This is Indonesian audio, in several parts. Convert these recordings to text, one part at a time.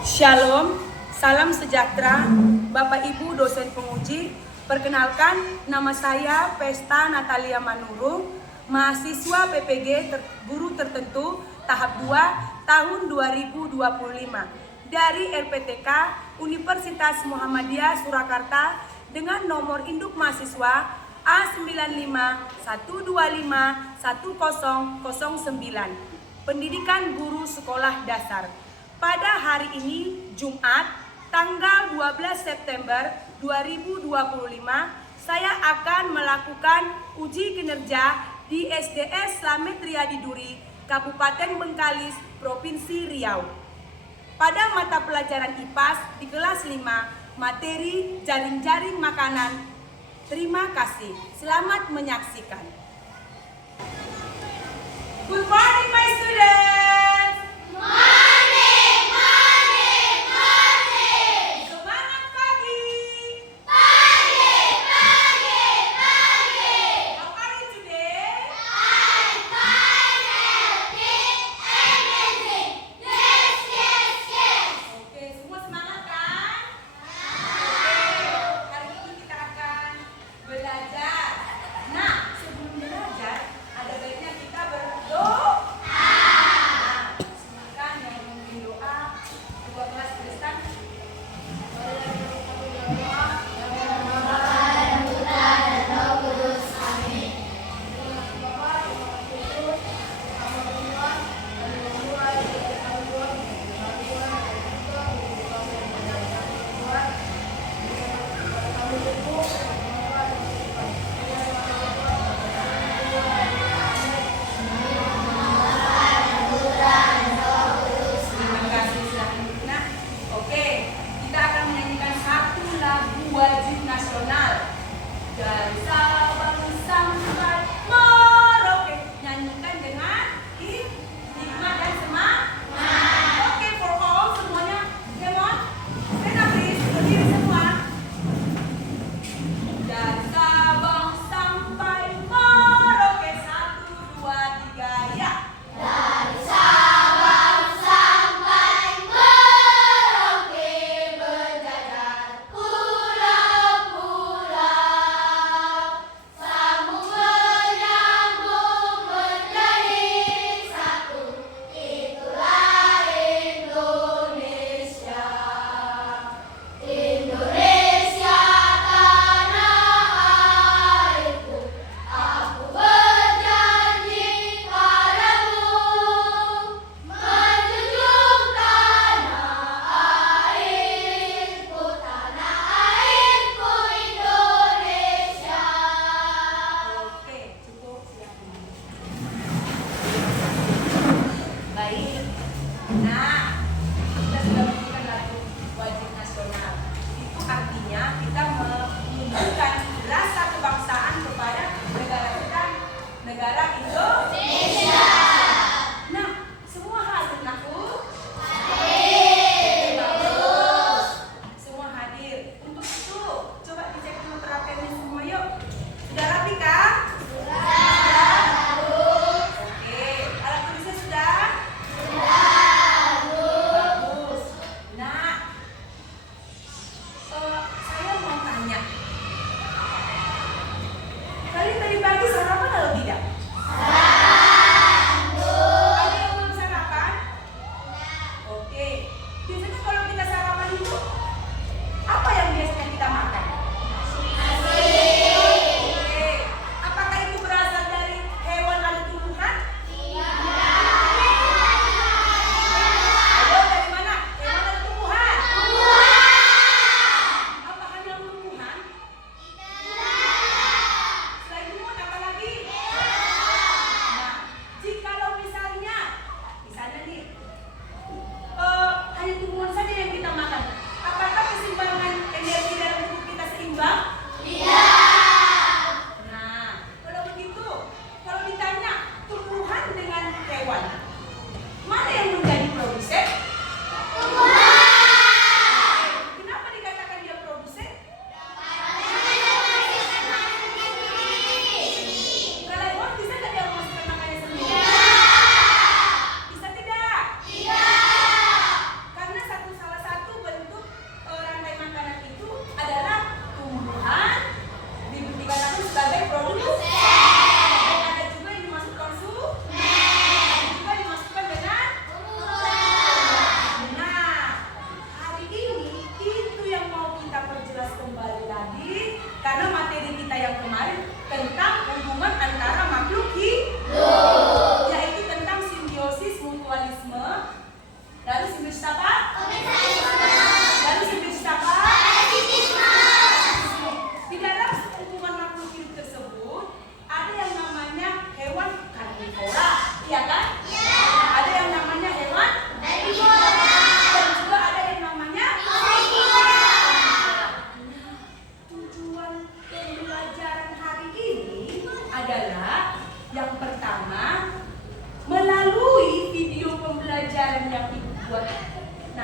Shalom, salam sejahtera, Bapak Ibu dosen penguji. Perkenalkan, nama saya Pesta Natalia Manurung, mahasiswa PPG Guru Tertentu tahap 2 tahun 2025 dari RPTK Universitas Muhammadiyah Surakarta dengan nomor induk mahasiswa A9512510009, pendidikan guru sekolah dasar. Pada hari ini, Jumat, tanggal 12 September 2025, saya akan melakukan uji kinerja di SDS Slamet Riyadi Duri, Kabupaten Bengkalis, Provinsi Riau. Pada mata pelajaran IPAS di kelas 5, materi jaring-jaring makanan. Terima kasih. Selamat menyaksikan. Good morning, my students.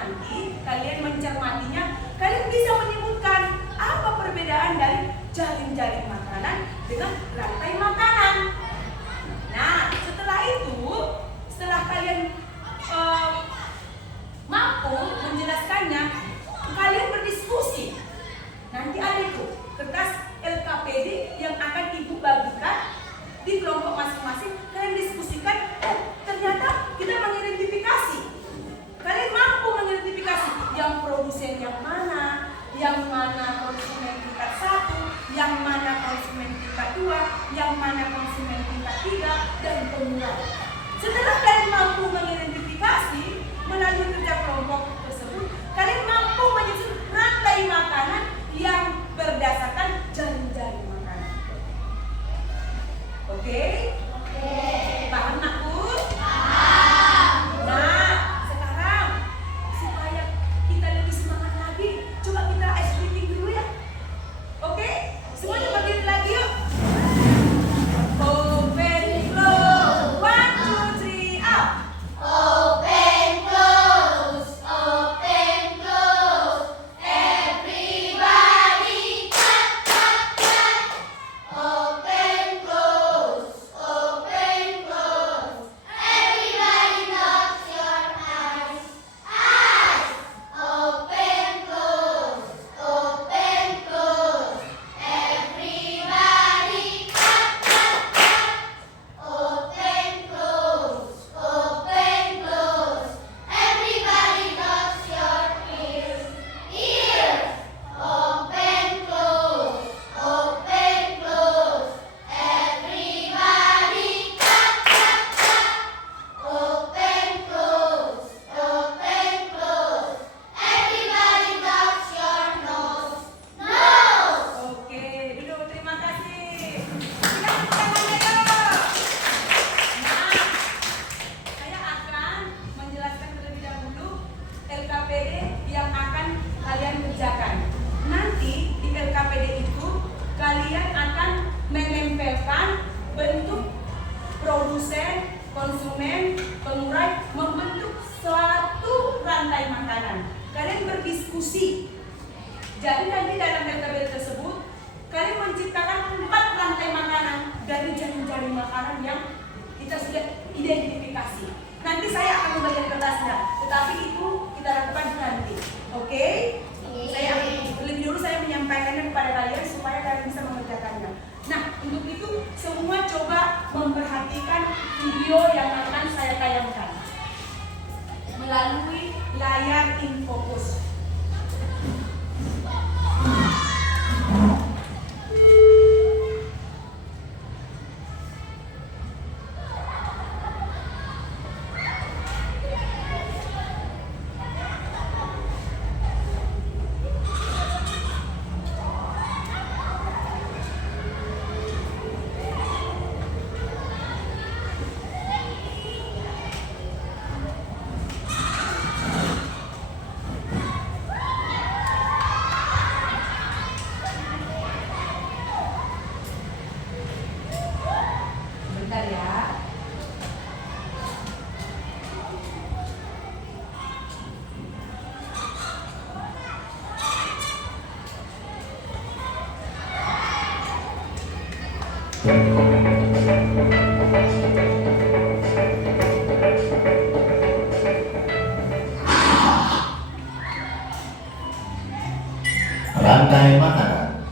nanti kalian mencermatinya, kalian bisa menyebutkan apa perbedaan dari jaring-jaring makanan dengan rantai makanan. Nah, setelah itu, setelah kalian mampu menjelaskannya, kalian berdiskusi. Nanti ada itu kertas LKPD yang akan ibu bagikan di kelompok masing-masing. Kalian diskusikan, ternyata kita mengidentifikasi. Kalian mampu mengidentifikasi yang produsen yang mana konsumen tingkat 1, yang mana konsumen tingkat 2, yang mana konsumen tingkat 3, dan pemurah. Setelah kalian mampu mengidentifikasi melalui kerja kelompok tersebut, kalian mampu menyusun rantai makanan yang berdasarkan jaring-jaring makanan. Oke? Paham, Nakut? Nah, sekarang supaya kita lebih semangat lagi, coba kita ice breathing dulu ya. Oke? Semuanya berdiri lagi yuk. Open, close. 1, 2, 3, up. Open, close. Open, close. Everybody clap, clap, clap. Open, close. Open, close. Everybody close your eyes. Eyes. Open, close. Open, close. Everybody clap, clap, clap. Open, close. Open, close. Everybody close your ears. Ears. Open, close. Open, close. Everybody clap, clap, clap. Open, close. Open, close. Everybody close your nose. Nose. Oke, dulu terima kasih. Kita tepuk tangannya yuk. Nah, saya akan menjelaskan terlebih dahulu LKPD yang akan kalian kerjakan. Nanti di LKPD itu kalian akan menempelkan bentuk produsen, konsumen, pengurai, membentuk suatu rantai makanan. Kalian berdiskusi. Jadi nanti dalam LKPD tersebut kalian menciptakan 4 rantai makanan dari jaring-jaring makanan yang kita sudah identifikasi. Nanti saya akan membagikan kertasnya, tetapi itu kita lakukan nanti. Oke? Saya lebih dulu saya menyampaikannya kepada kalian supaya kalian bisa mengerjakannya. Nah, untuk itu semua coba memperhatikan video yang akan saya tayangkan melalui layar InFocus. Bentar ya. Rantai makanan.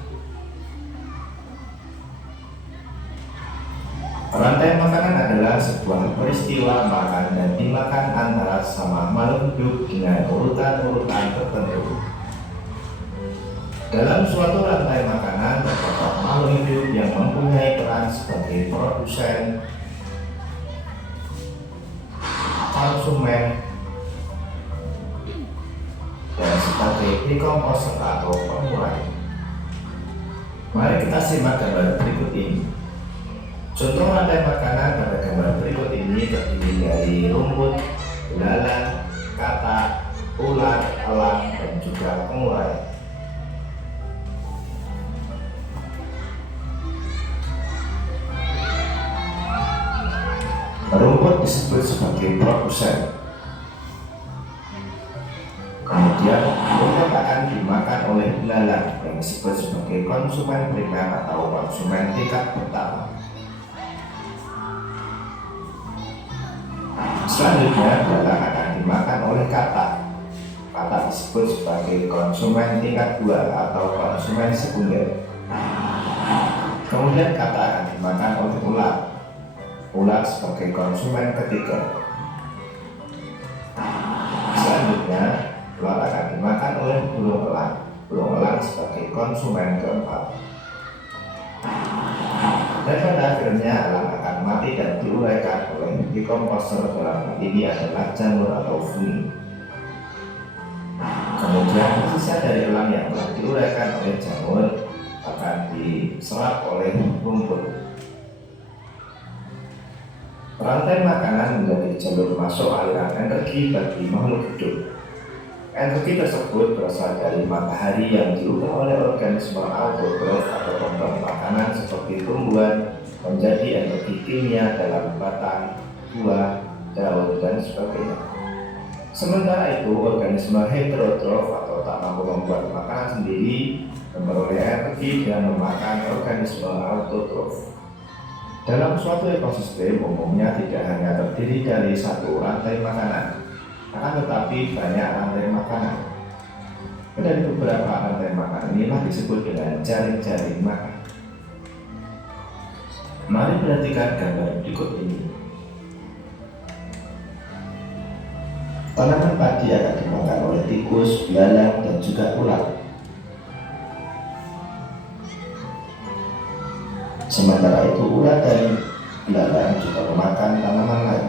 Rantai makanan adalah sebuah peristiwa makan dan dimakan antara sama makhluk hidup dengan urutan-urutan tertentu. Dalam suatu rantai makanan terdapat makhluk hidup yang mempunyai peran sebagai produsen, konsumen, dan sebagai dekomposer atau pengurai. Mari kita simak gambar berikut ini. Contoh rantai makanan pada gambar berikut ini terdiri dari rumput, belalang, katak, ulat, elang, dan juga pengurai. Rumput disebut sebagai produsen. Kemudian rumput akan dimakan oleh belalang yang disebut sebagai konsumen primer atau konsumen tingkat pertama. Selanjutnya belalang akan dimakan oleh katak. Katak disebut sebagai konsumen tingkat 2 atau konsumen sekunder. Kemudian katak akan dimakan oleh ular. Ular sebagai konsumen ketiga. Selanjutnya ular akan dimakan oleh burung elang. Burung elang sebagai konsumen keempat. Dan pada akhirnya elang akan mati dan diuraikan oleh dekomposer, dalam hal ini adalah jamur atau fungi. Kemudian sisa dari elang yang telah diuraikan oleh jamur akan diserap oleh rumput. Rantai makanan menjadi jalur masuk aliran energi bagi makhluk hidup. Energi tersebut berasal dari matahari yang diubah oleh organisme autotrof atau pemberi makanan seperti tumbuhan menjadi energi kimia dalam batang, buah, daun, dan sebagainya. Sementara itu, organisme heterotrof atau tak mampu membuat makanan sendiri memperoleh energi dengan memakan organisme autotrof. Dalam suatu ekosistem umumnya tidak hanya terdiri dari satu rantai makanan, akan tetapi banyak rantai makanan. Dan beberapa rantai makanan inilah disebut dengan jaring-jaring makan. Mari perhatikan gambar berikut ini. Tanaman padi akan dimakan oleh tikus, belalang, dan juga ulat. Sementara itu ulat dan belalang juga memakan tanaman lain.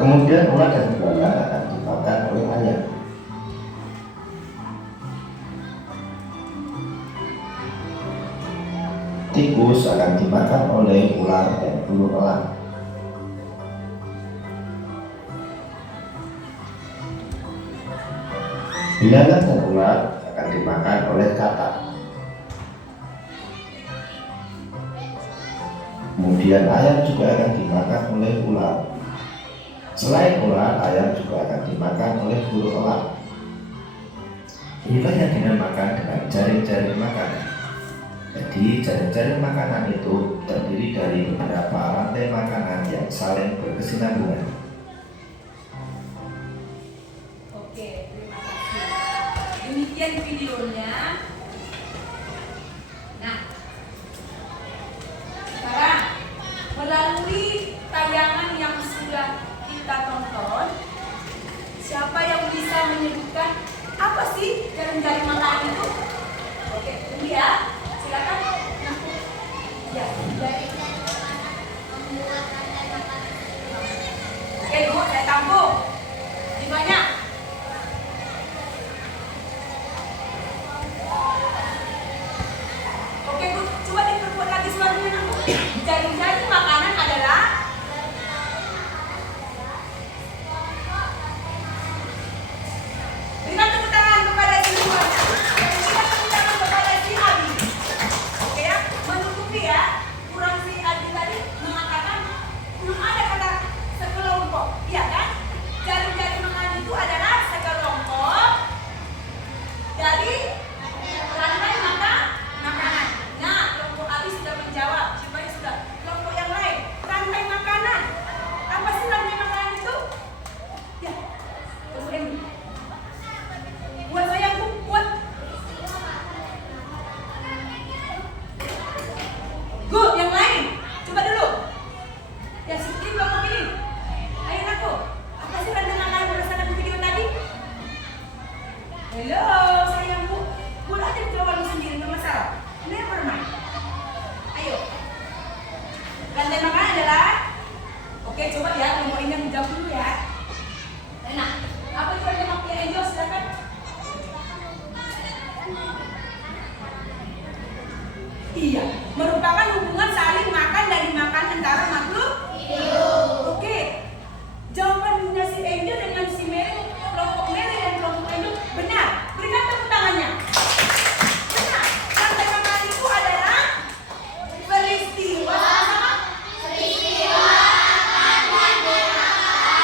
Kemudian ulat dan belalang akan dimakan oleh ayam. Tikus akan dimakan oleh ular dan burung elang. Belalang dan ulat akan dimakan oleh katak. Kemudian ayam juga akan dimakan oleh ular. Selain ular, ayam juga akan dimakan oleh burung elang. Inilah yang dinamakan dengan jaring-jaring makanan. Jadi jaring-jaring makanan itu terdiri dari beberapa rantai makanan yang saling berkesinambungan. Oke, terima kasih. Demikian videonya. Nah, sekarang melalui tayangan yang sudah kita tonton, siapa yang bisa menyebutkan apa sih jaring-jaring makanan itu? Oke, tunggu ya. Silakan. Ya, dari. Oke, Bu, saya tampung. Gimana? Oke, Bu, coba diperkuat lagi suaranya aku. Jaring-jaring makanan adalah berikan tepuk tangan kepada semuanya. Berikan tepuk tangan kepada si Abi. Oke ya, menutupi ya. Kurang si Abi tadi mengatakan belum ada kata sekelompok, iya kan? Jaring-jaring makanan itu adalah sekelompok dari rantai makanan. Nah, kelompok Abi sudah menjawab. Siapa yang sudah? Kelompok yang lain, rantai makanan. Apa sih rantai makanan itu? Ya, kemudian buat saya, Bu, buat. Good, yang lain. Coba dulu. Ya, seperti kelompok ini. Ayo aku. Apa sih rantai makanan berdasarkan video tadi? Halo, sayang Bu. Boleh aja jawabanmu sendiri, nggak masalah. Never mind. Ayo. Rantai makanan adalah. Oke, coba ya, kelompok ini yang menjawab dulu ya. Nah, apa itu rantai makanan? Angel, silakan. Iya, merupakan hubungan saling makan dan dimakan antara makhluk hidup. Oke, jawabannya si Angel dengan si Mary, kelompok Mary dan kelompok Angel benar. Berikan tepuk tangannya. Benar, rantai makanan itu adalah peristiwa. Peristiwa makan dan dimakan.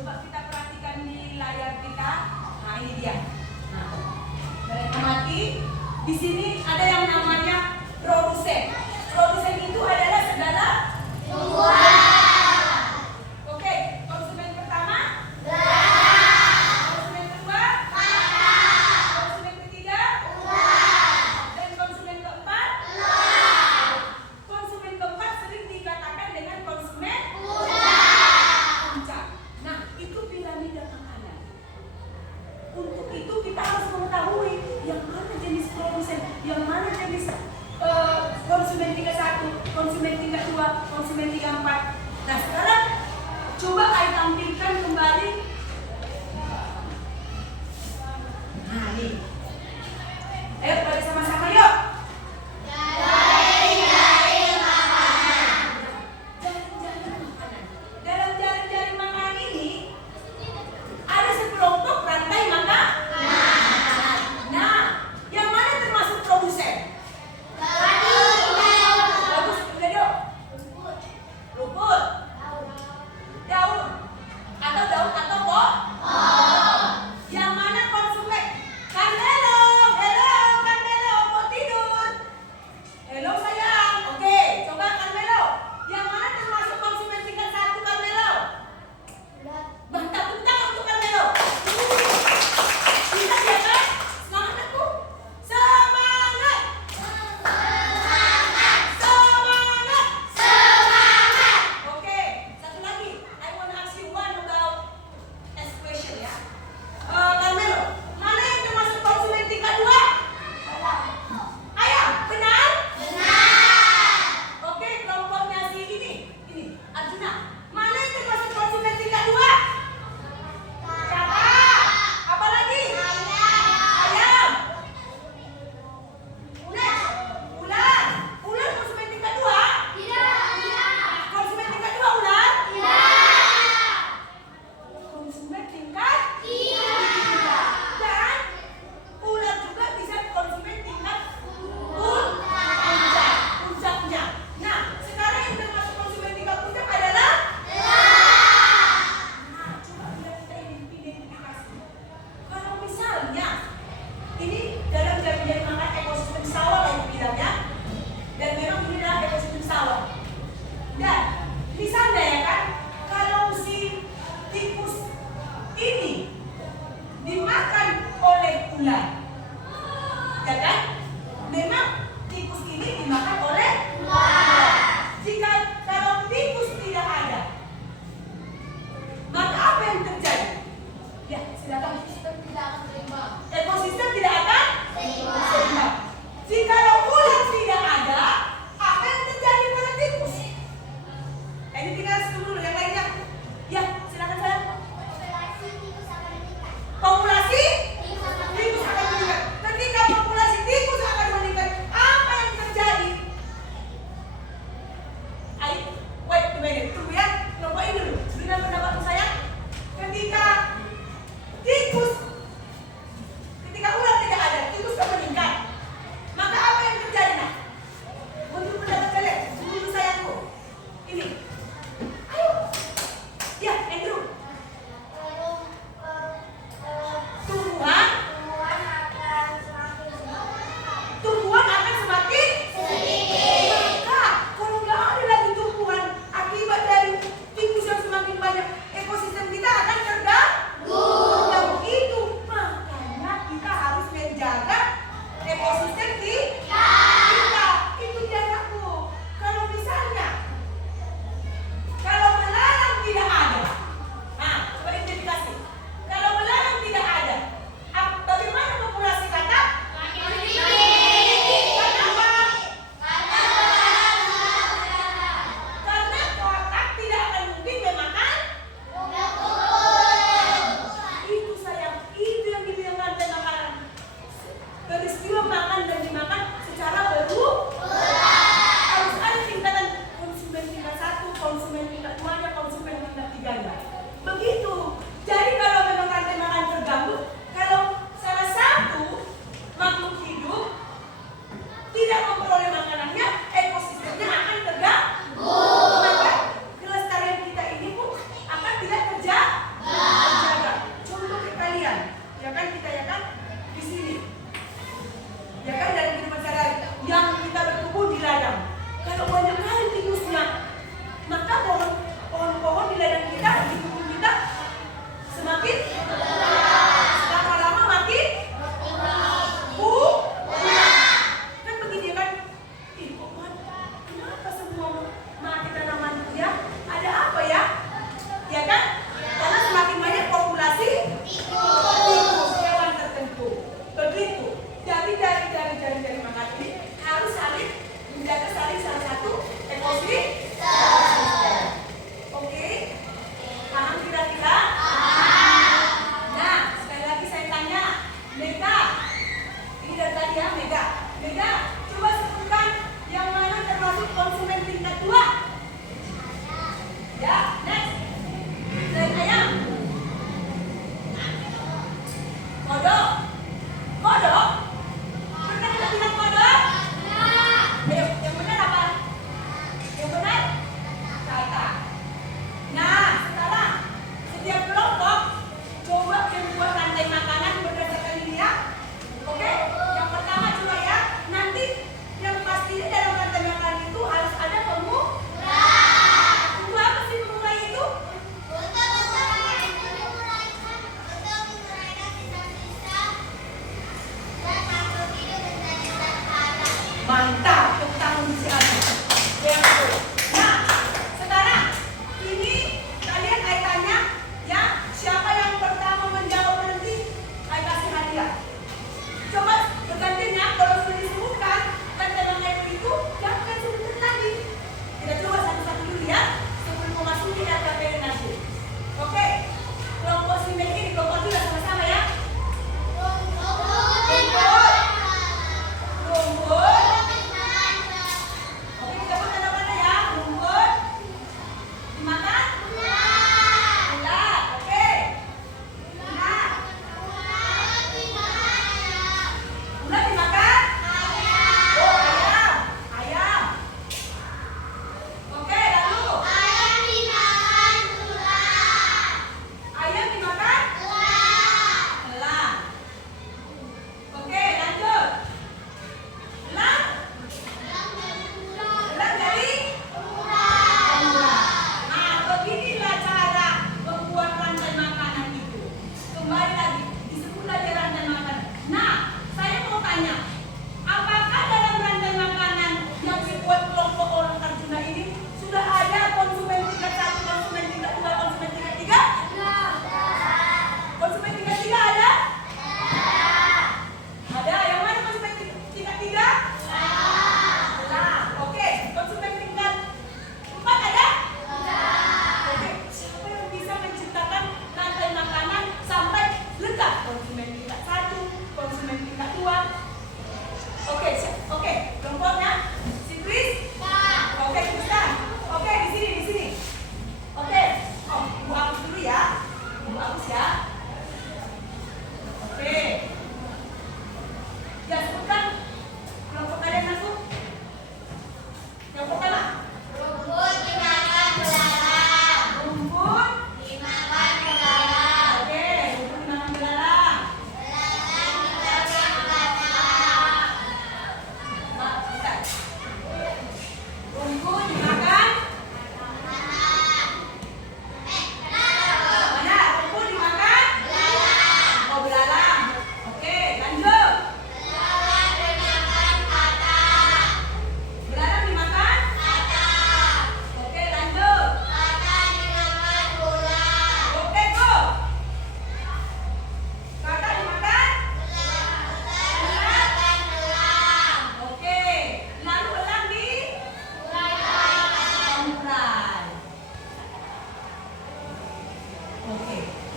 Coba kita perhatikan di layar kita. Nah, ini dia. Nah, kalian amati. Di sini ada yang namanya produsen. Produsen itu adalah segala Oke, konsumen pertama, konsumen kedua, konsumen ketiga, dan konsumen keempat. Konsumen keempat sering dikatakan dengan konsumen puncak. Nah, itu piramida makanan. Untuk itu kita harus mengetahui yang mana jenis produsen, yang mana jenis konsumen tingkat 1, konsumen tingkat 2, konsumen tingkat 4. Nah, sekarang coba saya tampilkan kembali. Nah, nih. Ayo pada sama-sama yuk. Jaring-jaring makanan. Dalam jaring-jaring makanan ini ada sekelompok rantai makanan. Nah, yang mana termasuk produsen? Bagus, udah dong. Rumput, daun, atau pohon. Yang mana konsumen? Karena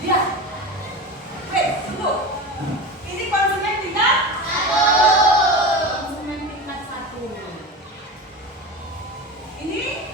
Dia. Wait, tunggu. Ini konsumen tingkat 1. Konsumen tingkat 1. Ini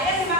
ayam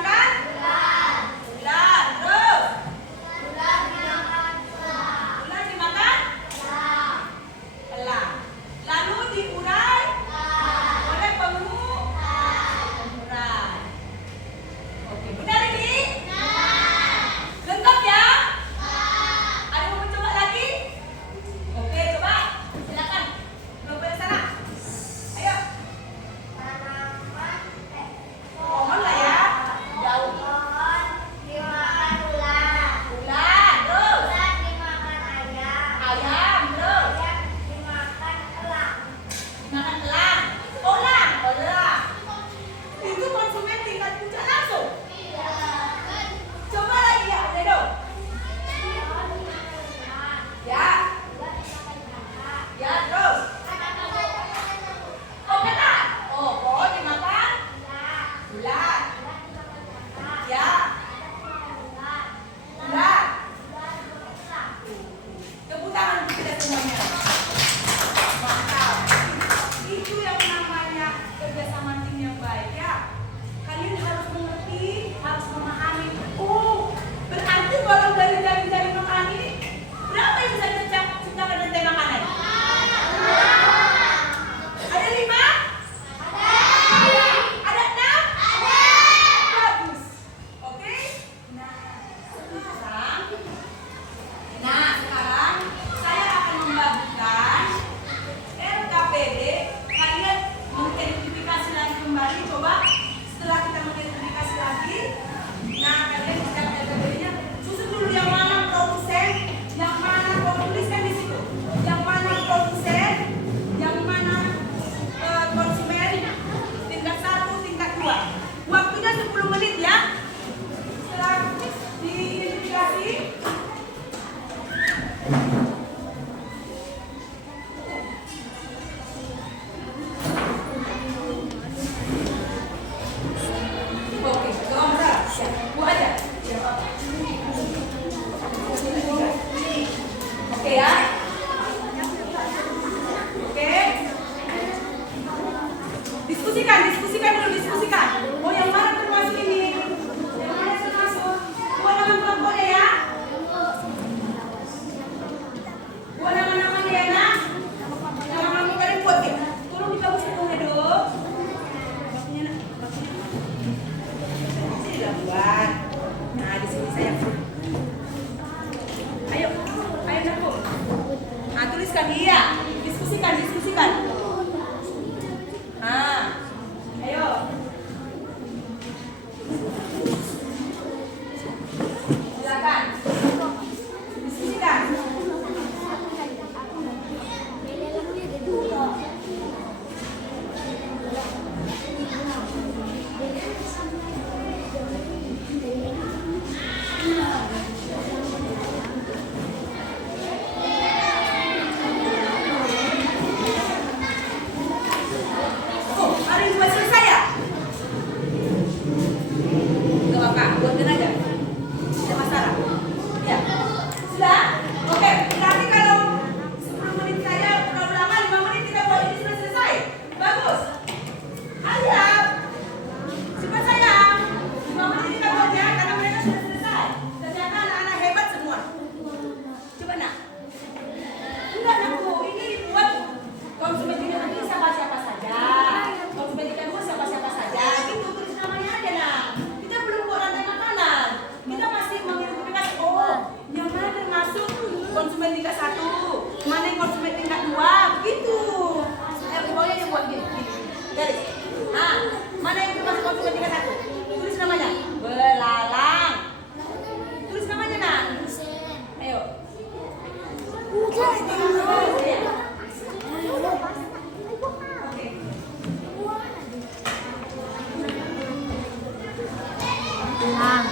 Elang.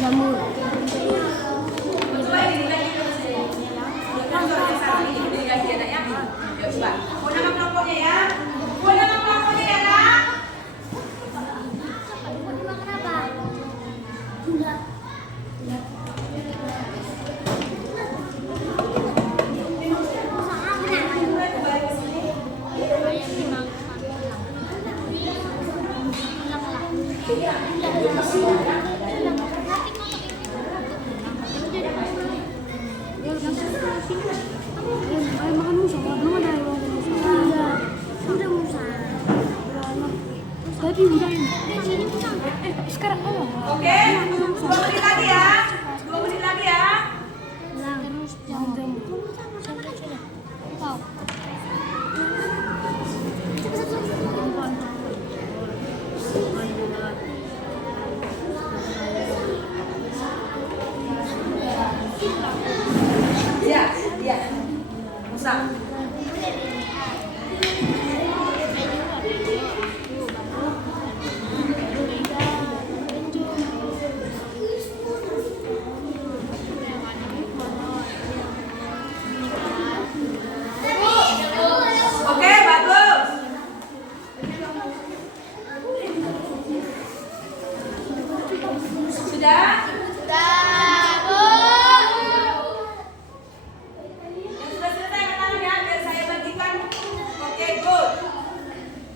Jamur. Coba ini lagi dulu sih. Kan organisasi ini berdiri lagi anak ya. Ya coba. Mau nama kelompoknya ya. Mau nama kelompoknya ya nak. Kenapa? Enggak. Kembali ke sini. Ayo makan musa, belum ada yang makan musa. Iya, udah musa. Tadi udah ini. Sini musa. Sekarang Oke. 2 menit lagi ya. 2 menit lagi ya. Terus jam. Wow. Iya, iya. Musa. Oke, bagus. Sudah? Yang sudah selesai angkat tangan ya, biar saya bagikan. Oke, good.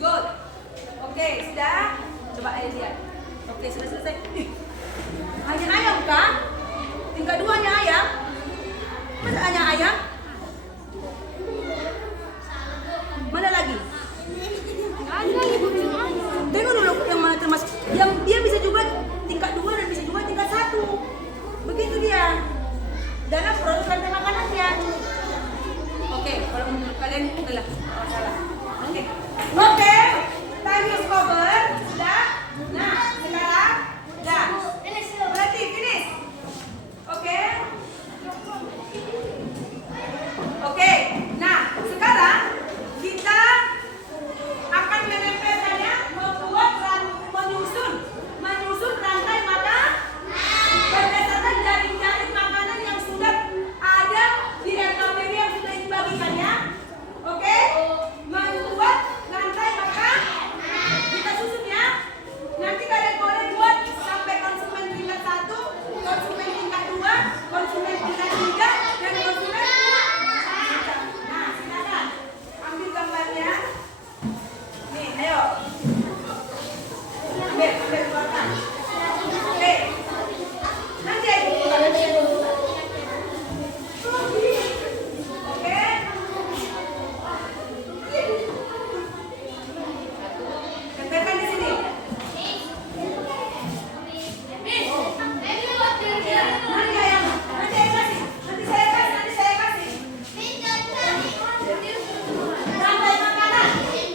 Good. Oke, sudah? Coba ayo lihat. Oke, sudah selesai. Ih, hanya ayam kan? Tinggal 2 nya ayam. Masa hanya ayam? Mana lagi? Tengok dulu yang mana termasuk. Yang dia bisa juga tingkat 2 dan bisa juga tingkat 1. Begitu dia. Dalam produk rantai makanannya. Oke, kalau menurut kalian itulah masalah. Oke. Oke. Time is over. Sudah? Nah, sekarang dah. Berarti finish. Oke. Oke. Nah, sekarang kita akan menempelkannya, menyusun rantai makan berdasarkan jaring-jaring makanan yang sudah ada di LKPD yang sudah dibagikannya. Oke? Membuat rantai makan, kita susun ya. Nanti kalian boleh buat sampai konsumen tingkat 1, konsumen tingkat 2, konsumen tingkat 3, dan konsumen. Nah, silakan ambil gambarnya. Nih, ayo. Ambil keluarkan. Oke. Nanti aja buka. Oke. Tempelkan di sini. Nanti ayam. Nanti saya kasih. Nanti saya kasih. Rantai makanan.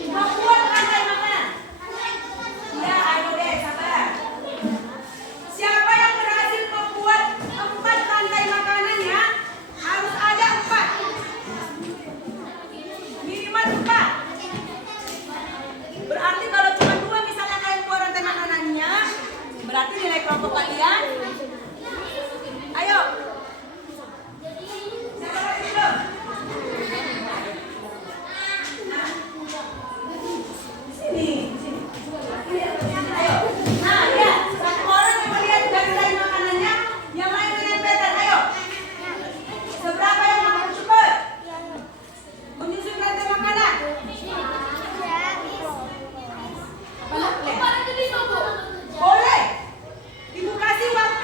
Membuat rantai makanan. Ya, ayo deh, sabar. Siapa yang berhasil membuat 4 rantai makanannya, harus ada 4. Minimal 4. Berarti kalau cuma 2 misalnya kalian buat rantai makanannya, berarti nilai kelompok kalian. Ayo. Siapa lagi belum? Sini. Ayo. Nah, lihat. 1 orang yang melihat dari makanannya, yang lain menempelkan. Ayo. Seberapa yang mampu cepat menyusun rantai makanan? Boleh. Ibu kasih waktu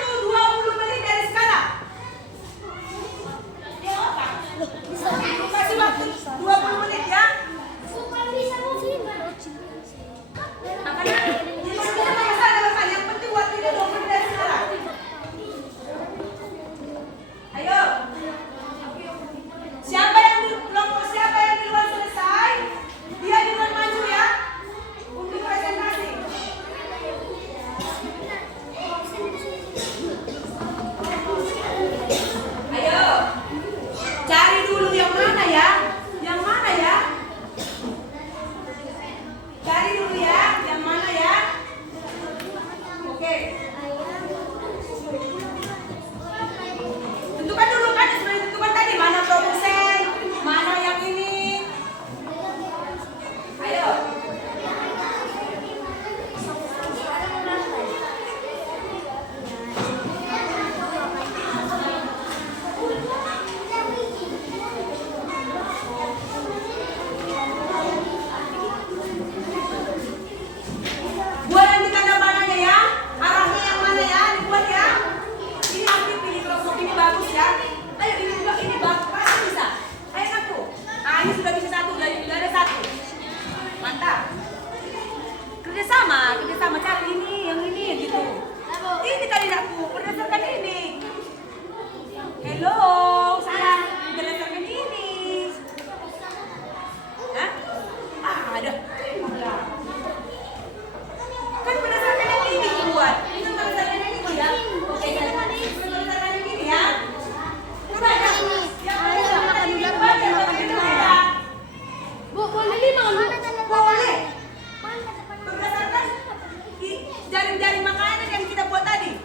Yang dari makanan yang kita buat tadi.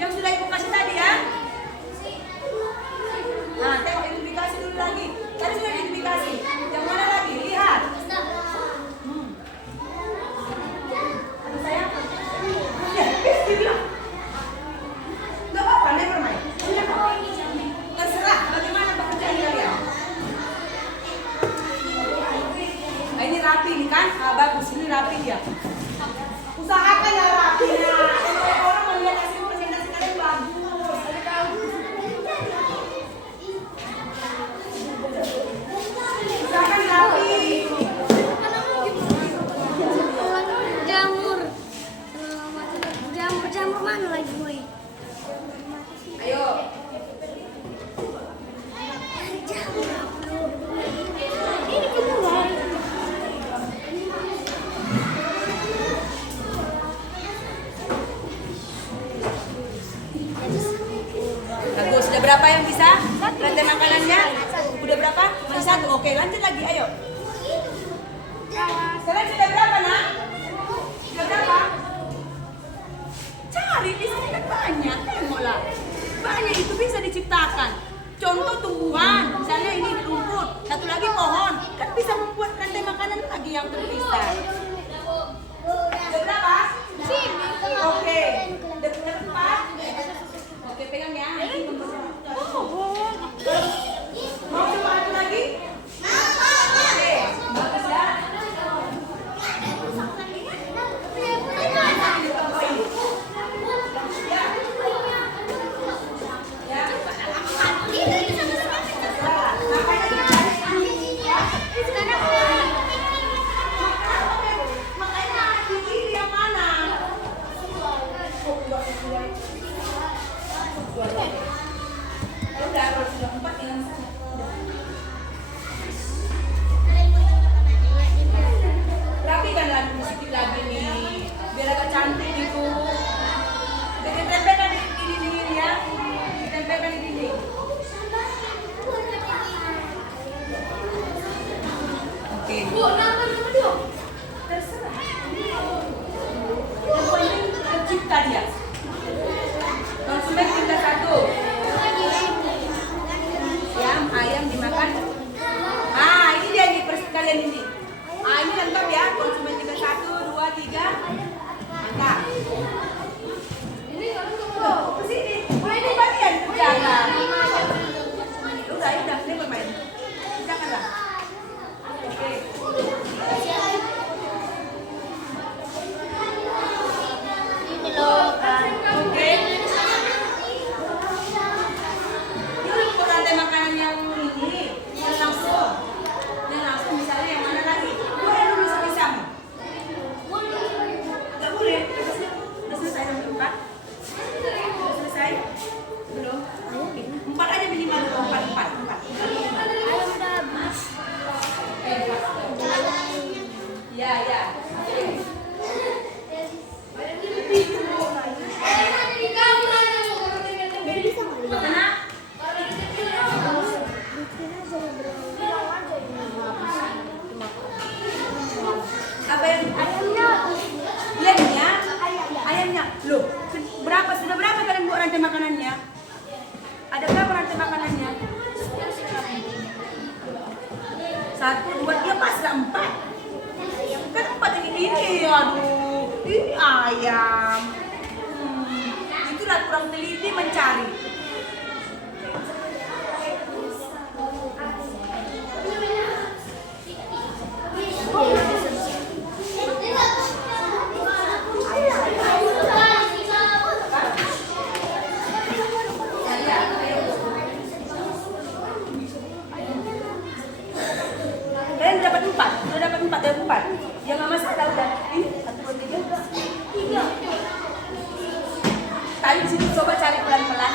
Yang sudah ibu kasih tadi ya. Nah, tengok identifikasi dulu lagi. Tadi sudah identifikasi. Yang mana lagi? Lihat. Aduh sayang. Ya, dia bilang. Gak apa-apa, never mind. Terserah bagaimana pekerjaan kalian. Nah, ini rapi nih kan? Ah, bagus, ini rapi dia. Usahakan ya rapi. Nah, orang melihat hasil presentasi kalian bagus. Usahakan rapi. Jamur mana lagi boy? Ayo. Ini keluar. Bagus, sudah berapa yang bisa? Rantai makanannya? Udah berapa? Masih satu. Oke, lanjut lagi, ayo. Kalian sudah berapa, nak? Sudah berapa? Cari, di sini kan banyak. Tengoklah. Banyak itu bisa diciptakan. Contoh tumbuhan, misalnya ini rumput, satu lagi pohon. Kan bisa membuat rantai makanan lagi yang terpisah. Sudah berapa? Sini. Oke. Sudah empat? Oke, pegang ya. Mau coba satu lagi? Oke, bagus ya. Makanya dipilih yang mana? Udah, kalau sudah empat yang sana. Rapikan lagi sedikit lagi nih, biar agak cantik gitu. Ditempelkan di dinding ya, ditempelkan di dinding. Oke. Terserah. Yang penting tercipta dia. Konsumen tingkat 1. Ayam dimakan. Ah, ini dia nih kalian ini. Ah, ini lengkap ya. Konsumen tingkat 1, 2, 3. Mantap. Loh, ke sini. Ini bagian kerjaan. Udah, ini bermain. Kerjakanlah. Oke. Oke. Ini untuk rantai makanan yang ini, yang langsung misalnya yang mana lagi? Boleh dulu sebisa. Enggak boleh. Udah selesai nomor 4. Udah selesai? Belum? 4 aja minimal dulu. 4. Ya. Mana? Apa yang ayamnya? Loh, sudah berapa kalian buat rantai makanannya? Ada berapa rantai makanannya? 1, 2, 3, pas 4. Kan 4 ini, aduh, ini ayam. Itulah kurang teliti mencari. Kalian dapat 4, sudah dapat 4. Yang nggak masuk kita udah. Ini 1, 2, 3. Tadi di situ coba cari pelan-pelan.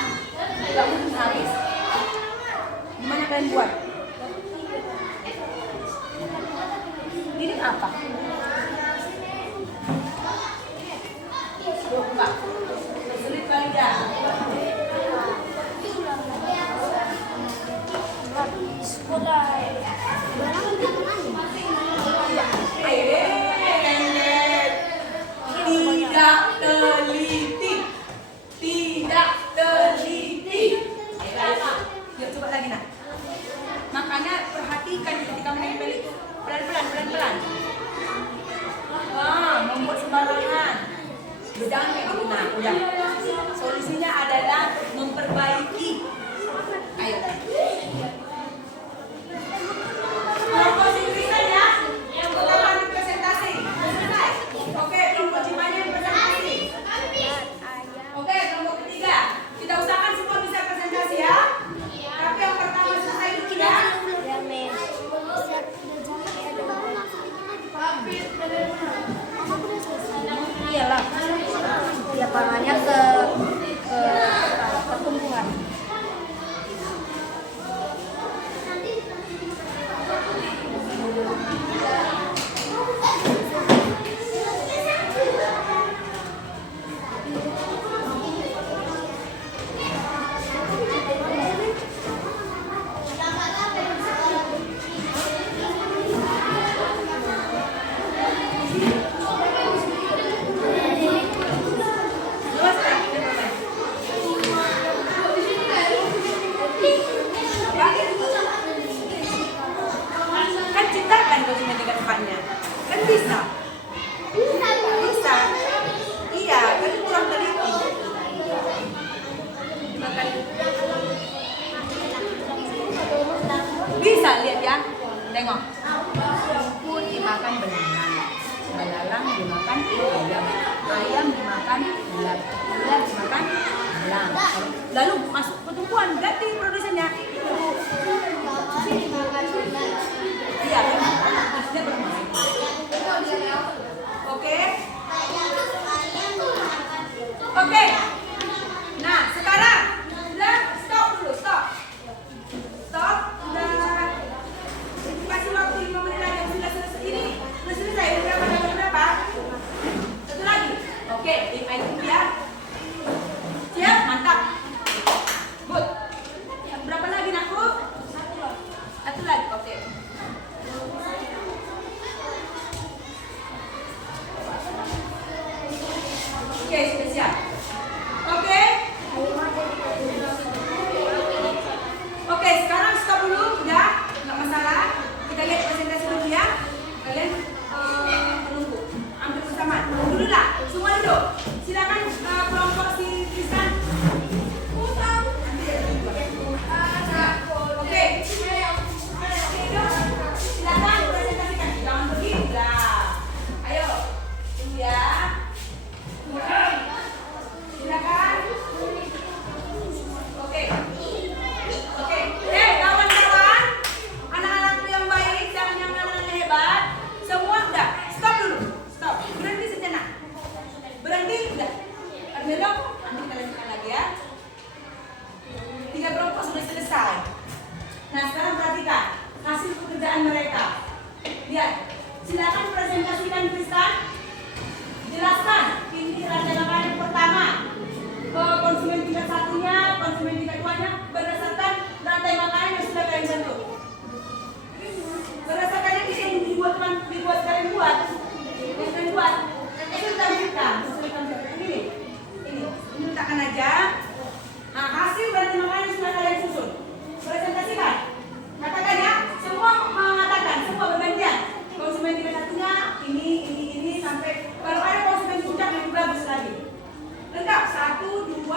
Tidak teliti. Tidak teliti. Yuk coba lagi nak. Makanya perhatikan ketika menempel itu pelan-pelan. Membuat sembarangan. Jangan kayak gitu. Nah, udah. Solusinya adalah memperbaiki. Ayo. Kelompok Inggrisan ya. Yang pertama di presentasi. Selesai. Oke, kelompok Cimanya yang presentasi. Oke, kelompok ketiga. Kita usahakan semua bisa presentasi ya. Tapi yang pertama selesai dulu ya. Iyalah, tiap tangannya ke pertumbuhan. Kan ciptakan konsumen tiga tempatnya. Kan bisa. Bisa. Iya, kan kurang teliti. Dimakan. Bisa lihat ya. Tengok. Rumput dimakan belalang. Belalang dimakan ayam. Ayam dimakan ular. Ular dimakan elang. Lalu masuk pertumbuhan, ganti produsennya. Iya, maksudnya bermain. Oke. Oke. Nah, sekarang udah stop dulu, stop. Stop. Udah kasih waktu 5 menit lagi. Sudah selesai ini. Sudah selesai. Udah berapa? Satu lagi. Oke, item ya. Siap, mantap. Good. Berapa lagi nakku? Satu lagi, oke. Oke, sudah siap. Oke. Oke, sekarang stop dulu, udah, nggak masalah. Kita lihat presentasi dulu ya. Kalian menunggu. Ambil bersamaan. Dulu lah, semua duduk. Silakan kelompok si Tristan. Oke. Silakan presentasikan. Jangan pergi. Lah. Ayo. Tunggu ya. Silakan. Oke. Oke. Kawan-kawan, anak-anakku yang baik dan yang anak-anak hebat, semua udah. Stop dulu. Stop. Berhenti sejenak. Berhenti udah. Belok. Nanti kita lanjutkan lagi ya. 3 kelompok sudah selesai. Nah, sekarang perhatikan hasil pekerjaan mereka. Lihat. Silakan presentasikan Tristan. Jelaskan. Ini rantai makanan yang pertama. Konsumen tingkat satunya, konsumen tingkat duanya berdasarkan rantai makanan yang sudah kalian bentuk. Berdasarkan yang dibuat kalian buat, itu tampilkan. Ini letakkan aja. Nah, hasil rantai makanan yang sudah kalian susun. Presentasikan. Katakan ya, semua mengatakan, semua bergantian. Konsumen tingkat satunya ini sampai kalau ada konsumen puncak lebih bagus lagi. Lengkap 1, 2,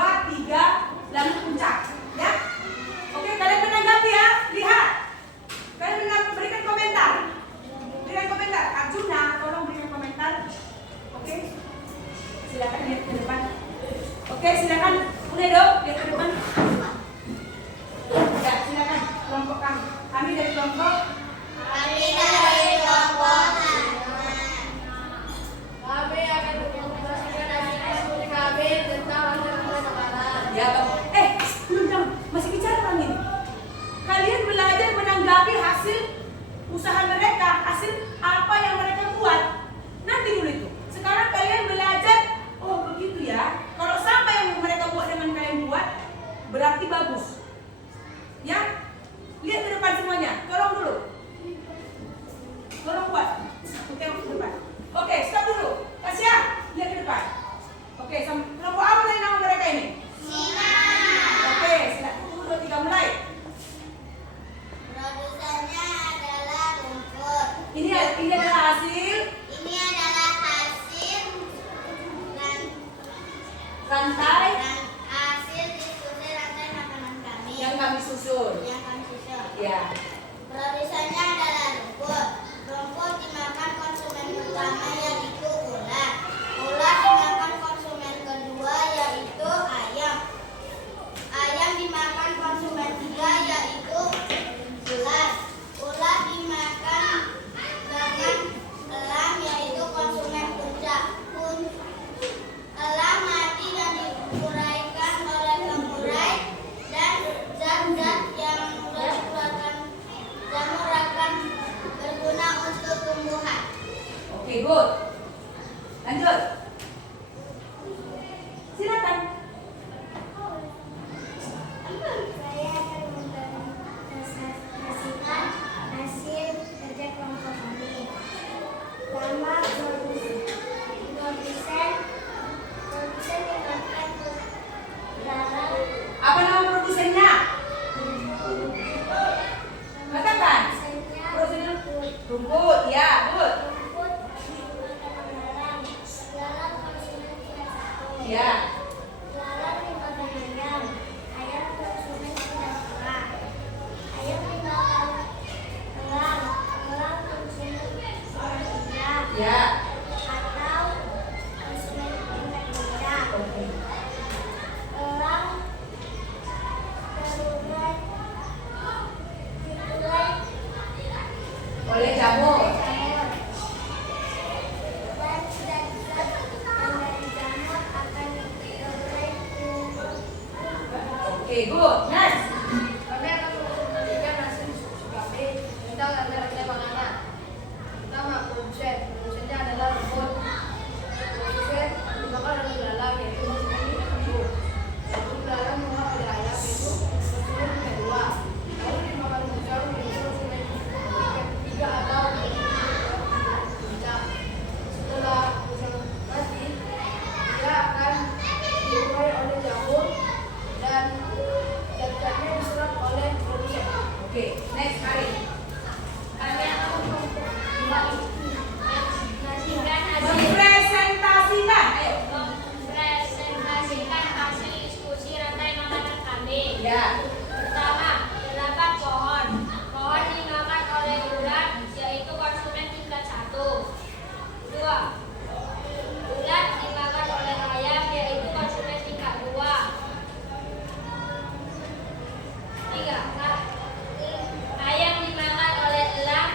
3 lalu puncak ya. Oke, kalian menanggapi ya. Lihat. Kalian berikan komentar. Arjuna, tolong berikan komentar. Oke. Silakan lihat ke depan. Oke, silakan Unedo lihat ke depan. Ya, silakan kelompok kami. Kami dari kelompok ya, belum masih bicara orang ini. Kalian belajar menanggapi hasil usaha mereka, hasil apa yang mereka buat. Nanti dulu itu. Sekarang kalian belajar, oh begitu ya. Kalau sampai yang mereka buat dengan kalian buat, berarti bagus. Ya, lihat ke depan semuanya. Tolong dulu. Tolong buat. Tengok ke depan. Oke, stop dulu. Tasya, lihat ke depan. Lanjut. Silakan. Saya akan mempresentasikan hasil kerja kelompok kami. Pertama, produsen menyiapkan dalam Apa nama produsennya? Katakan. Produsen rumput, ya, good. rumput menggunakan garam. Garam konsumen tidak satu. Ya. Garam 5 ayam. Ayam konsumen tidak kurang. Ayam 5 elang. Elang konsumen tidak 3. Ya. Atau konsumen tidak 3. Elang terbuat Oleh jamur. jamur. Dan zat-zat yang dari jamur akan diurai Oke, good. Next. Kami akan mempresentasikan hasil diskusi kami tentang rantai-rantai makanan. Pertama, produsennya adalah rumput. Produsen dimakan oleh belalang, yaitu konsumen satu. Lalu belalang dimakan oleh ayam, yaitu konsumen kedua. Lalu dimakan udang, yaitu konsumen ketiga atau udang. Setelah udang mati, dia akan diurai oleh jamur dan zat-zatnya diserap oleh produsen. Oke, next Karin. Kami akan mempresentasikan hasil Mempresentasikan. Ayo. mempresentasikan hasil diskusi rantai makanan kami. Ya. Pertama, terdapat pohon. Pohon dimakan oleh ulat, yaitu konsumen tingkat 1. 2. Ulat dimakan oleh ayam, yaitu konsumen tingkat 2. 3. Ayam dimakan oleh elang,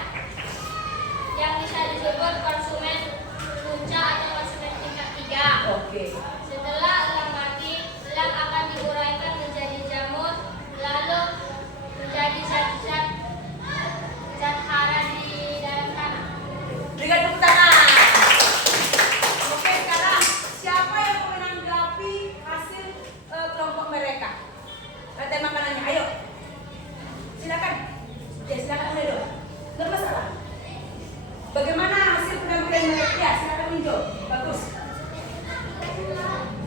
yang bisa disebut konsumen puncak atau konsumen tingkat 3. Oke. Setelah elang mati, elang akan diuraikan menjadi jamur, lalu menjadi zat-zat hara di dalam tanah. Berikan tepuk tangan. Oke, sekarang siapa yang mau menanggapi hasil kelompok mereka? Rantai makanannya, ayo. Silakan. Ya, silakan mulai dulu. Nggak masalah. Bagaimana hasil penampilan mereka? Ya, silakan Minjo. Bagus.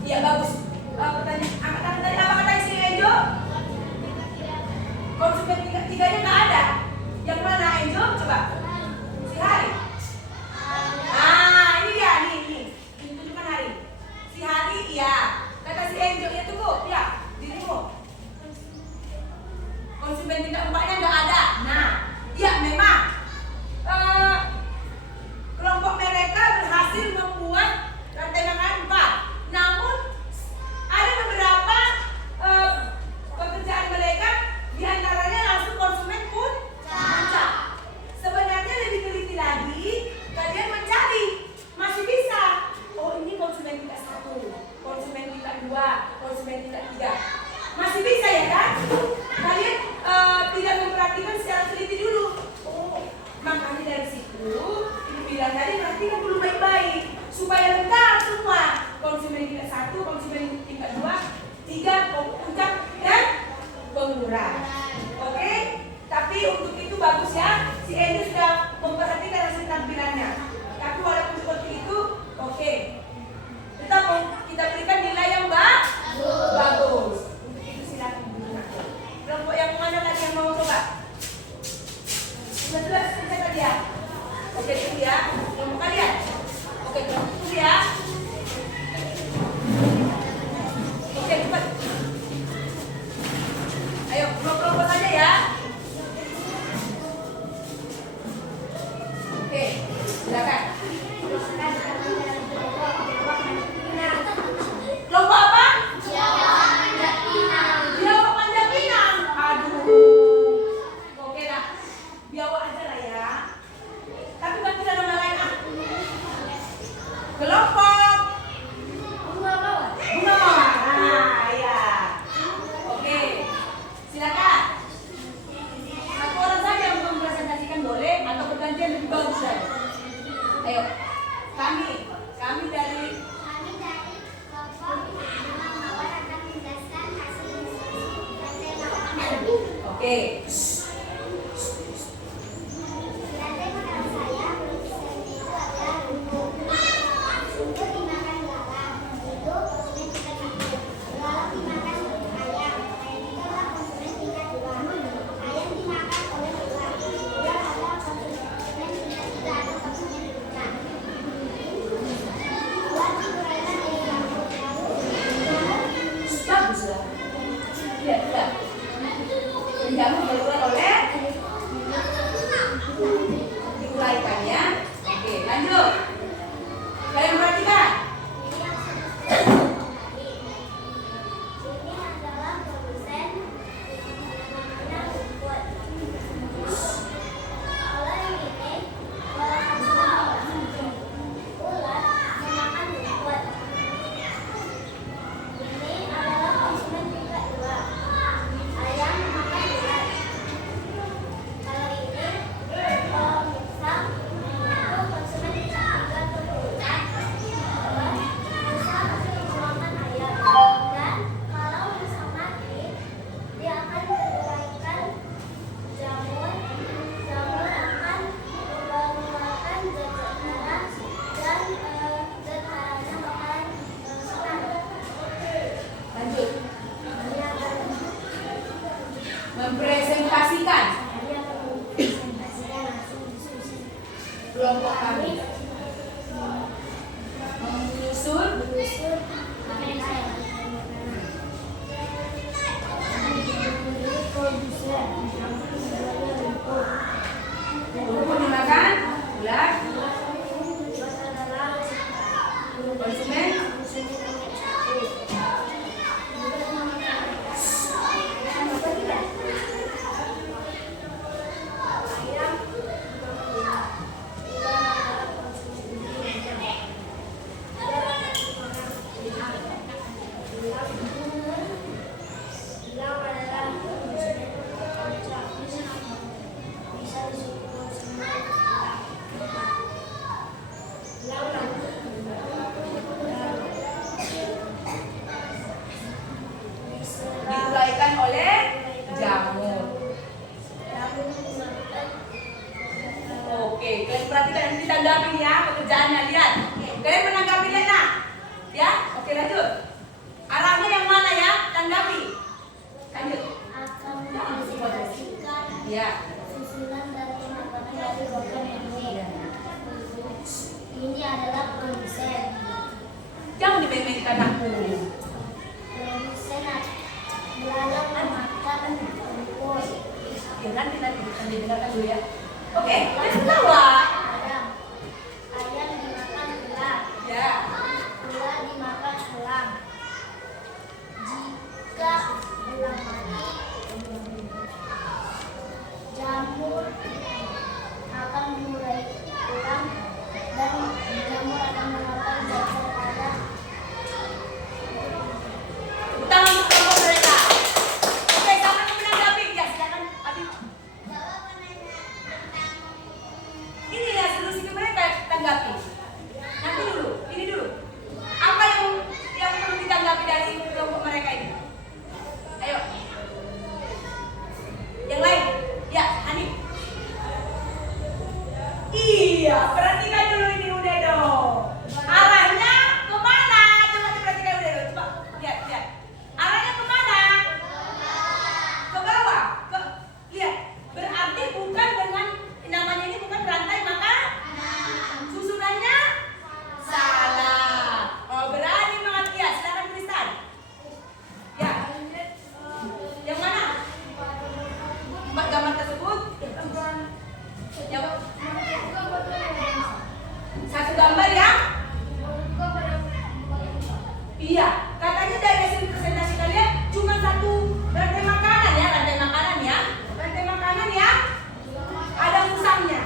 Iya, bagus. Pertanyaan, angkat tangan tadi apa kata si Enjo? Konsumen tiganya nggak ada. Yang mana Enjo? Coba. Si Hari. Ini dia, nih. Tunjukkan Hari. Si Hari, iya. Kata si Enjo, ya tunggu, ya. Dirimu. Konsumen tingkat 4-nya nggak ada. Nah, ya memang. Kelompok mereka berhasil membuat rantai makanan 4. Namun ada beberapa pekerjaan mereka diantaranya langsung konsumen pun puncak. Sebenarnya lebih teliti lagi, kalian mencari masih bisa. Oh, ini konsumen tingkat 1, konsumen tingkat 2, konsumen tingkat 3. Masih bisa ya kan? Kalian tidak memperhatikan secara teliti dulu. Oh, makanya dari situ ibu bilang tadi perhatikan dulu baik-baik supaya lengkap semua. Konsumen tingkat 1, konsumen tingkat 2, 3, puncak dan pengurang. Oke? Tapi untuk itu bagus ya. Si Endi sudah memperhatikan hasil tampilannya. Tapi walaupun seperti itu, oke. Tetap kita berikan nilai yang bagus. Untuk itu silakan digunakan. Kelompok yang mana lagi yang mau coba? Sudah selesai tadi ya? Oke, tunggu ya. Kelompok kalian. Oke, tunggu ya. Oke, cepat. Ayo, kelompok saja ya. Oke, silakan. Kelompok apa? Biawak Panjang Pinang. Aduh. Oke lah. Biawak aja lah ya. Tapi kan tidak nama lain ah. Kelompok bunga mawar. Nah, ya. Oke. Silakan. Satu orang saja yang mempresentasikan boleh atau bergantian lebih bagus saja. Ayo. Kami dari Oke. Lantai makan saya, produsennya itu adalah rumput. Rumput dimakan belalang, itu konsumen tingkat 1. Belalang dimakan ayam, ayam itu adalah konsumen tingkat 2. Ayam dimakan oleh ular, ular adalah konsumen tingkat 3 atau konsumen puncak. Ular diuraikan dari rambut, Bagus lah. Lihat, lihat. Jamur diuraikan oleh diuraikannya. Oke, lanjut. Kalian perhatikan. ini adalah produsen makanan rumput. Ular ini adalah konsumen ular memakan rumput. Ini adalah konsumen tingkat 2. Ayam memakan ular. Kalau ini musang itu konsumen tingkat 3 atau puncak. Musang memakan ayam. Dan kalau musang mati, dia akan beruraikan jamur. Jamur akan mengeluarkan zat-zat darah dan zat darahnya bakalan senang. Lanjut. Dia akan Mempresentasikan dia akan mempresentasikan hasil diskusi. kelompok kami. Menyusun Menyusun makanan. Produsen rumput dimakan ular. Konsumen diuraikan oleh jamur. Oke, kalian perhatikan nanti ditanggapi ya pekerjaannya, lihat. Kalian menanggapi Lena. Ya, oke lanjut. Arahnya yang mana ya? Tanggapi. Lanjut. akan mempresentasikan Ya. susunan dari makanan dari program ini. Ini adalah produsen. Jangan dimain-mainkan aku. Produsen belalang memakan rumput. Ya nanti dengarkan dulu ya. Oke, lanjut bawa. Ayam. Ayam dimakan ular. Ya. Ular dimakan elang. Jika elang mati, jamur akan mengurai elang dan jamur akan mengeluarkan zat-zat darah. Tepuk tangan untuk kelompok mereka. Oke, siapa yang menanggapi? Ya, silakan Abi. Ini ya solusi mereka tanggapi. Nanti dulu, ini dulu. Apa yang perlu ditanggapi dari kelompok mereka ini? Ayo. Yang lain? Ya, Hanif. Iya, perhatikan dulu ini udah dong. Arahnya kemana? Coba diperhatikan udah dong. Coba lihat, lihat. Arahnya kemana? Ke bawah. Lihat. Berarti bukan dengan namanya ini bukan rantai makan. Susunannya salah. Oh, berani banget ya. Silakan tulisan. Ya. Yang mana? Empat gambar tersebut. Yang satu gambar ya? Iya, katanya dari hasil presentasi kalian cuma satu rantai makanan ya, rantai makanan ya. Rantai makanan ya. Ada musangnya.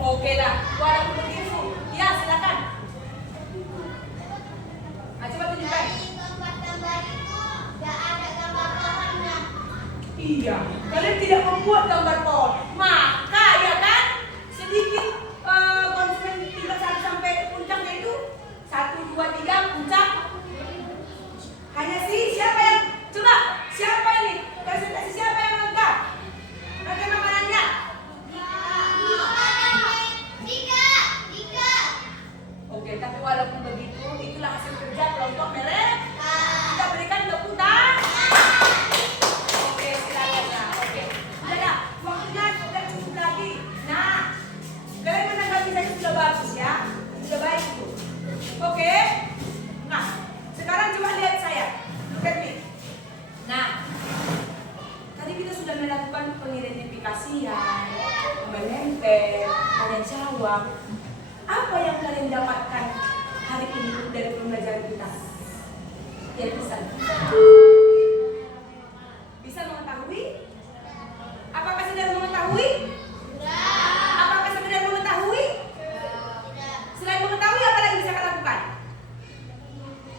Oke lah, gua ada begitu. Ya, silakan. Nah, coba tunjukkan. Iya, kalian tidak membuat gambar pohon. Maka ya kan, sedikit konsumen tingkat 1 sampai puncaknya itu 1, 2, 3 puncak. Hanya sih siapa yang coba siapa ini presentasi siapa yang Tapi walaupun begitu, itulah hasil kerja kelompok mereka. Kita berikan tepuk tangan. Oke, silakan ya. Oke. Sudah, waktunya sudah cukup lagi. Nah, kalian menanggapi saya sudah bagus ya. Sudah baik itu. Oke. Nah, sekarang coba lihat saya. Look at me. Nah, tadi kita sudah melakukan pengidentifikasian, menempel, tanya jawab. Apa yang kalian dapatkan hari ini dari pembelajaran kita? Ya bisa. Bisa mengetahui? Apakah sudah mengetahui? Apakah sekedar mengetahui? Selain mengetahui, apa lagi bisa kalian lakukan?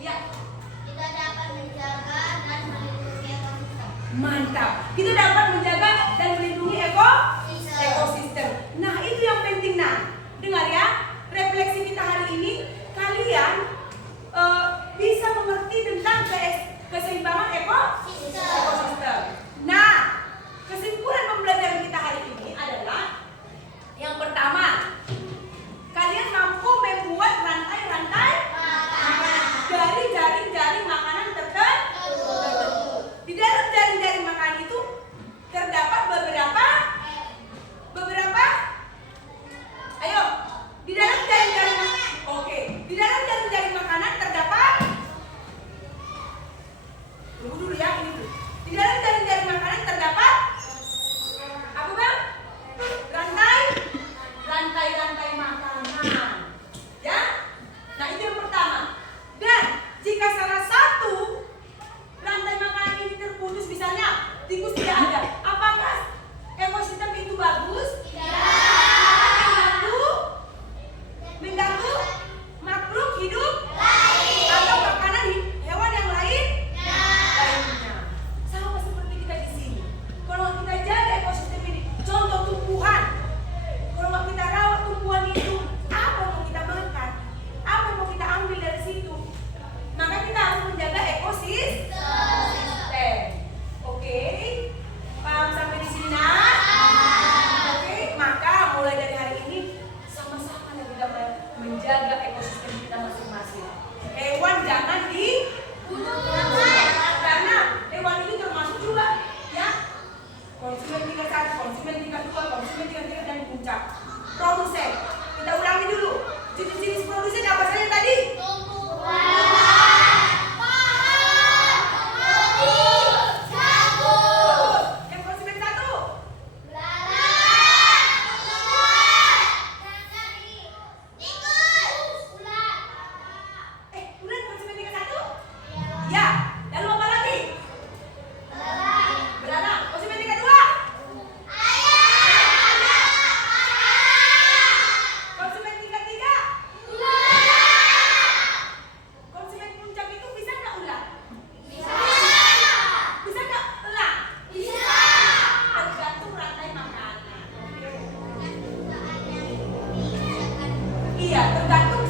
Ya. Kita dapat menjaga dan melindungi ekosistem. Mantap. Kita dapat menjaga dan melindungi ekosistem. Nah, itu yang penting. Nah, dengar ya. Refleksi kita hari ini, kalian bisa mengerti tentang keseimbangan ekosistem. Nah, kesimpulan pembelajaran kita hari ini adalah yang pertama, kalian mampu membuat rantai-rantai makanan dari jaring-jaring makanan tertentu. Di dalam jaring-jaring makanan itu terdapat beberapa. Ayo, di dalam jaring-jaring di dalam jaring-jaring makanan terdapat. Tunggu dulu ya, ini tuh. Di dalam jaring-jaring makanan terdapat apa bang? Rantai-rantai makanan. Ya? Nah, itu yang pertama. Dan jika salah satu rantai makanan ini terputus, misalnya tikus tidak ada, apakah ekosistem itu bagus? Mengganggu makhluk hidup atau makanan hewan yang lainnya. Sama seperti kita di sini. Kalau kita jaga ekosistem ini, contoh tumbuhan. Kalau nggak kita rawat tumbuhan itu, apa mau kita makan? Apa mau kita ambil dari situ? Maka kita harus menjaga ekosistem. Oke, paham sampai di sini? Oke, maka mulai dari hari ini sama-sama kita menjaga ekosistem kita masing-masing. Hewan jangan dibunuh, karena hewan itu termasuk juga ya konsumen tingkat 1, konsumen tingkat 2, konsumen tingkat 3 dan puncak produsen. Kita ulangi dulu. Jenis-jenis produsen apa saja tadi? Yang konsumen 1. Ular konsumen tingkat 1? Ya. Lalu apa lagi? Belalang. Konsumen tingkat 2? Konsumen tingkat 3? Konsumen puncak itu bisa nggak ular? Bisa nggak elang? Tergantung rantai makanan. Iya, tergantung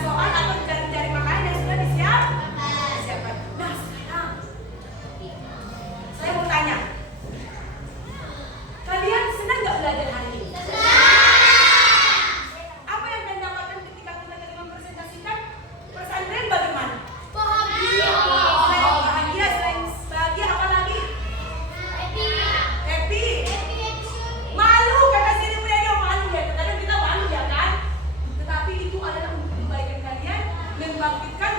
soal atau jaring-jaring makanan yang sudah disiapkan. Nah, sekarang saya mau tanya, kalian senang nggak belajar hari ini? Apa yang kalian dapatkan ketika kita tadi mempresentasikan? Perasaan kalian bagaimana? Selain bahagia, selain bahagia apa lagi? Happy. Malu kata sini punya dia malu ya. Kadang kita malu ya kan. Tetapi itu adalah untuk kebaikan kalian, membangkitkan